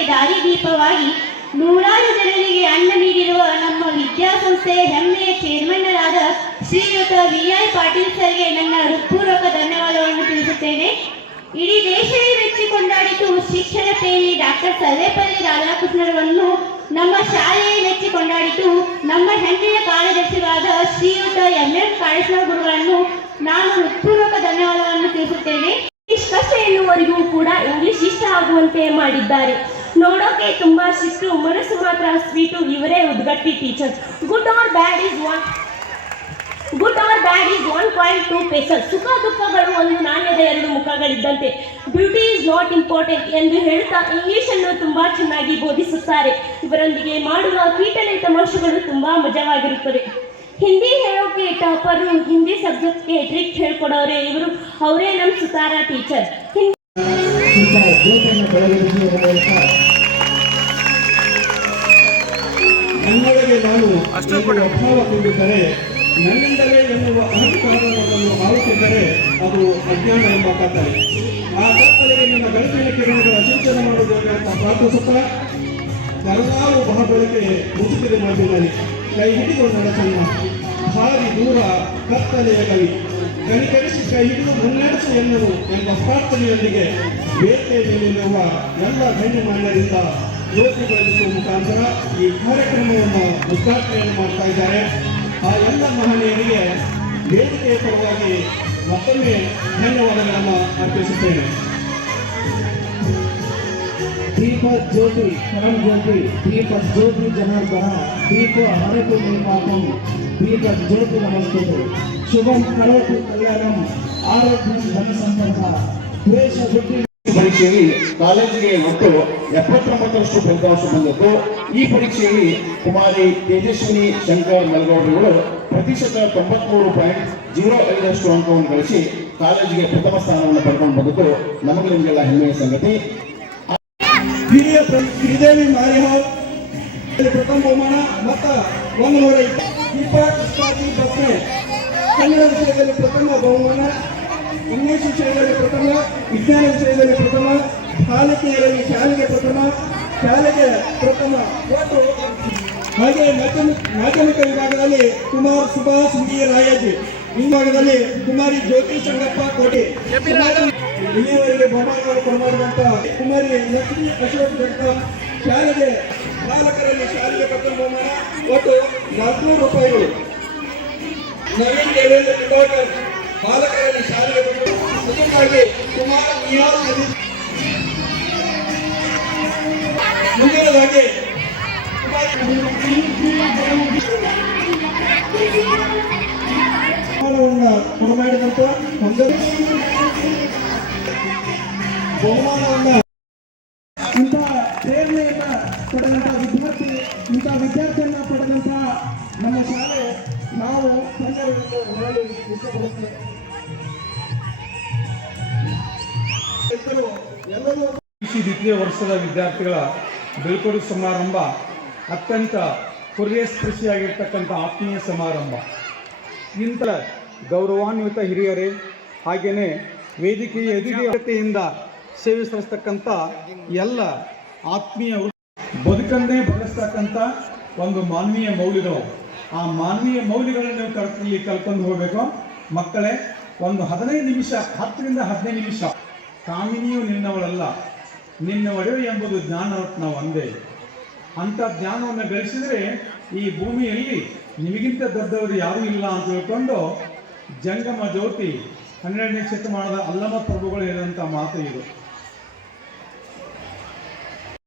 ದಾರಿದೀಪವಾಗಿ ನೂರಾರು ಜನರಿಗೆ ಅನ್ನ ನೀಡಿರುವ ನಮ್ಮ ವಿದ್ಯಾಸಂಸ್ಥೆಯ ಹೆಮ್ಮೆಯ ಚೇರ್ಮನ್ನರಾದ ಶ್ರೀಯುತ ವಿ ಐ ಪಾಟೀಲ್ ಸರ್ಗೆ ನನ್ನ ಹೃತ್ಪೂರ್ವಕ ಧನ್ಯವಾದವನ್ನು ತಿಳಿಸುತ್ತೇನೆ. ಇಡೀ ದೇಶವೇ ಮೆಚ್ಚಿ ಕೊಂಡಾಡಿತು ಶಿಕ್ಷಣ ಪ್ರೇಮಿ ಡಾಕ್ಟರ್ ಸರ್ವೇಪಲ್ಲಿ ರಾಧಾಕೃಷ್ಣರನ್ನು. ನಮ್ಮ ಶಾಲೆಯೇ ಮೆಚ್ಚಿ ಕೊಂಡಾಡಿತು ನಮ್ಮ ಹೆಮ್ಮೆಯ ಕಾರ್ಯದರ್ಶಿವಾದ ಶ್ರೀಯುತ ಎಂ ಎಸ್ ಕಾಳೇಶ್ವರ ಗುರುಗಳನ್ನು. ನಾನು ಹೃತ್ಪೂರ್ವಕ ಧನ್ಯವಾದವನ್ನು ತಿಳಿಸುತ್ತೇನೆ. ಕಷ್ಟ ಎನ್ನುವರಿಗೂ ಕೂಡ ಇಂಗ್ಲಿಷ್ ಇಷ್ಟ ಆಗುವಂತೆ ಮಾಡಿದ್ದಾರೆ. ನೋಡೋಕೆ ತುಂಬಾ ಶಿಸ್ತು, ಮನಸ್ಸು ಮಾತ್ರ ಸ್ವೀಟು, ಇವರೇ Udgatti teacher good or bad is one good or bad is one point two faces ಸುಖ ದುಃಖಗಳು ಒಂದು ನಾಣ್ಯದ ಎರಡು ಮುಖಗಳಿದ್ದಂತೆ. ಬ್ಯೂಟಿ ಈಸ್ ನಾಟ್ ಇಂಪಾರ್ಟೆಂಟ್ ಎಂದು ಹೇಳುತ್ತಾ ಇಂಗ್ಲಿಷ್ ಅನ್ನು ತುಂಬಾ ಚೆನ್ನಾಗಿ ಬೋಧಿಸುತ್ತಾರೆ. ಇವರೊಂದಿಗೆ ಮಾಡುವ ಕೀಟಲೆ ತಮಾಷೆಗಳು ತುಂಬಾ ಮಜವಾಗಿರುತ್ತದೆ ಹಿಂದಿ ಹೇಳೋಕೆ ಟಾಪರ್, ಹಿಂದಿ ಸಬ್ಜೆಕ್ಟ್ಗೆ ಟ್ರಿಕ್ ಹೇಳ್ಕೊಡೋರೆ ಇವರು, ಅವರೇ ನಮ್ಮ ಸುತಾರ ಟೀಚರ್ ಇಂಥ ಜ್ಯೋತಿಯನ್ನು ಬೆಳಗಿಸುವ ಮೂಲಕ ನನ್ನೊಳಗೆ ನಾನು ಅಭಾವ ಕೊಂಡಿದ್ದರೆ ನನ್ನಿಂದಲೇ ಎನ್ನುವ ಅಹಂಕಾರವನ್ನು ಆಳುತ್ತಿದ್ದರೆ ಅದು ಅಜ್ಞಾನ ಎಂಬ ಕತ್ತಲೆ ಆ ಕತ್ತಲೆಗೆ ನನ್ನ ಬೆಳಕಿನ ಕಿರಣಗಳು ಅಚಿಂತನೆ ಮಾಡುವುದಕ್ಕೆ ಅಂತ ಪ್ರಾರ್ಥಿಸುತ್ತಾ ಕರುಣಾವು ಬಹಬಳಕೆ ಮುಸುಕಿದೆ ಮಾಡಿದ್ದಾರೆ ಕೈ ಹಿಡಿದು ನಡೆಸಲ್ಲ ಭಾರಿ ದೂರ ಕತ್ತಲೆಯ ಕವಿ ಕಣಿಕರಿಸಿ ಕೈ ಹಿಡಿದು ಮುನ್ನಡೆಸು ಎನ್ನುವು ಎಂಬ ಪ್ರಾರ್ಥನೆಯೊಂದಿಗೆ ವೇದಿಕೆಯ ಮೇಲಿರುವ ಎಲ್ಲ ಗಣ್ಯಮಾನ್ಯರಿಂದ ಜ್ಯೋತಿ ಬೆಳೆಸುವ ಮುಖಾಂತರ ಈ ಕಾರ್ಯಕ್ರಮವನ್ನು ಉದ್ಘಾಟನೆಯನ್ನು ಮಾಡ್ತಾ ಇದ್ದಾರೆ. ಆ ಎಲ್ಲ ಮಹನೀಯರಿಗೆ ವೇದಿಕೆಯ ಪರವಾಗಿ ಮತ್ತೊಮ್ಮೆ ಧನ್ಯವಾದಗಳನ್ನು ಅರ್ಪಿಸುತ್ತೇನೆ. ದೀಪ ಜ್ಯೋತಿ, ಪರಂ ಜ್ಯೋತಿ, ದೀಪ ಜ್ಯೋತಿ ಜನಾರ್ದನ, ದೀಪ ಹರಕು ನಿರ್ಮಾಪಂ, ದೀಪ ಜ್ಯೋತಿ ನಮಸ್ತುತೆ ಶುಭಂ ಕರೋತಿ ಕಲ್ಯಾಣಂ. ಆರೋಗ್ಯಂ ಧನ ಸಂಪರ್ಕ. ದ್ವೇಷ ಬುದ್ಧಿ ಪರೀಕ್ಷೆಯಲ್ಲಿ ಕಾಲೇಜಿಗೆ ಒಟ್ಟು ಎಪ್ಪತ್ತೊಂಬತ್ತರಷ್ಟು ಫಲಿತಾಂಶ ಬಂದದ್ದು. ಈ ಪರೀಕ್ಷೆಯಲ್ಲಿ ಕುಮಾರಿ ತೇಜಸ್ವಿನಿ ಶಂಕರ್ ಮಲಗೌಡರುಗಳು ಪ್ರತಿಶತ ತೊಂಬತ್ಮೂರು ಪಾಯಿಂಟ್ ಜೀರೋ ಐದರಷ್ಟು ಅಂಕವನ್ನು ಗಳಿಸಿ ಕಾಲೇಜಿಗೆ ಪ್ರಥಮ ಸ್ಥಾನವನ್ನು ಪಡ್ಕೊಂಡು ಬಂದದ್ದು. ನಮಗೆ ನಿಮಗೆಲ್ಲ ಹೆಮ್ಮೆಯ ಸಂಗತಿ. ಹಿರಿಯ ಶ್ರೀದೇವಿ ಮಾರಿಹಾವ್ ಪ್ರಥಮ ಬಹುಮಾನ ಮತ್ತು ಒಂದು ನೂರ ಇಪ್ಪತ್ತು. ಕನ್ನಡ ವಿಷಯದಲ್ಲಿ ಪ್ರಥಮ ಬಹುಮಾನ, ಇಂಗ್ಲಿಷ್ ವಿಷಯದಲ್ಲಿ ಪ್ರಥಮ, ವಿಜ್ಞಾನ ವಿಷಯದಲ್ಲಿ ಪ್ರಥಮ, ಬಾಲಕಿಯರಲ್ಲಿ ಶಾಲೆಗೆ ಪ್ರಥಮ ಶಾಲೆಗೆ ಪ್ರಥಮ ಒಟ್ಟು ಹಾಗೆ ಮಾಧ್ಯಮಿಕ ವಿಭಾಗದಲ್ಲಿ ಕುಮಾರ್ ಸುಭಾಷ್ ಡಿ ರಾಯಾಜಿ ವಿಭಾಗದಲ್ಲಿ ಕುಮಾರಿ ಜ್ಯೋತಿ ಸಂಗಪ್ಪ ಕೋಟೆ. ಇಲ್ಲಿಯವರೆಗೆ ಬಹುಮಾನಗಳು ಕೊಡಮಾಡಿದಂತ ಕುಮಾರಿ ಲಕ್ಷ್ಮಿ ಅಶೋಕ್ ಜಗತಾಪ್ ಶಾಲೆಗೆ ಬಾಲಕರಲ್ಲಿ ಶಾಲೆಗೆ ಪ್ರಥಮ ಬಹುಮಾನ, ಒಟ್ಟು ನಾಲ್ಕುನೂರು ರೂಪಾಯಿಗಳು. ನವೀನ್ ದೇವೇಂದ್ರ ಕಿಟೋಟರ್ ಬಾಲಕರಲ್ಲಿ ಶಾಲೆಗೆ ಪ್ರಥಮ ಅದಕ್ಕಾಗಿ ಕುಮಾರ್ ನಿಯಾಲ್ ನದಿ ಮುಂದಿನದಾಗಿ ಬಹುಮಾನವನ್ನು ಕೊಡಮಾಡಿದಂತ ಒಂದು ಬಹುಮಾನವನ್ನ ಇಂಥ ಪ್ರೇರಣೆಯನ್ನ ಪಡೆದಂಥ ವಿದ್ಯಾರ್ಥಿ ಇಂಥ ವಿದ್ಯಾರ್ಥಿಯನ್ನ ಪಡೆದಂಥ ನಮ್ಮ ಶಾಲೆ ನಾವು ದ್ವಿತೀಯ ವರ್ಷದ ವಿದ್ಯಾರ್ಥಿಗಳ ಬೀಳ್ಕೊಡು ಸಮಾರಂಭ ಅತ್ಯಂತ ಹೃದಯಸ್ಪರ್ಶಿಯಾಗಿರ್ತಕ್ಕಂಥ ಆತ್ಮೀಯ ಸಮಾರಂಭ. ಇಂಥ ಗೌರವಾನ್ವಿತ ಹಿರಿಯರೇ ಹಾಗೆಯೇ ವೇದಿಕೆಯ ಎದುರಿಕೆಯಿಂದ ಸೇವೆ ಸಲ್ಲಿಸ್ತಕ್ಕಂಥ ಎಲ್ಲ ಆತ್ಮೀಯ ಬದುಕನ್ನೇ ಬಳಸ್ತಕ್ಕಂಥ ಒಂದು ಮಾನವೀಯ ಮೌಲ್ಯಗಳು ಆ ಮಾನವೀಯ ಮೌಲ್ಯಗಳನ್ನು ನೀವು ಕಲ್ ಇಲ್ಲಿ ಕಲ್ಕೊಂಡು ಹೋಗಬೇಕು. ಮಕ್ಕಳೇ, ಒಂದು ಹದಿನೈದು ನಿಮಿಷ, ಹತ್ತರಿಂದ ಹದಿನೈದು ನಿಮಿಷ. ಕಾಮಿನಿಯು ನಿನ್ನವಳಲ್ಲ. ನಿನ್ನ ಒಡವೆ ಎಂಬುದು ಜ್ಞಾನರತ್ನ ಒಂದೇ ಅಂಥ ಜ್ಞಾನವನ್ನು ಗಳಿಸಿದರೆ ಈ ಭೂಮಿಯಲ್ಲಿ ನಿಮಗಿಂತ ದೊಡ್ಡವರು ಯಾರೂ ಇಲ್ಲ ಅಂತ ತಿಳ್ಕೊಂಡು ಜಂಗಮ ಜ್ಯೋತಿ ಹನ್ನೆರಡನೇ ಶತಮಾನದ ಅಲ್ಲಮ ಪ್ರಭುಗಳು ಹೇಳಿದಂಥ ಮಾತು ಇದು.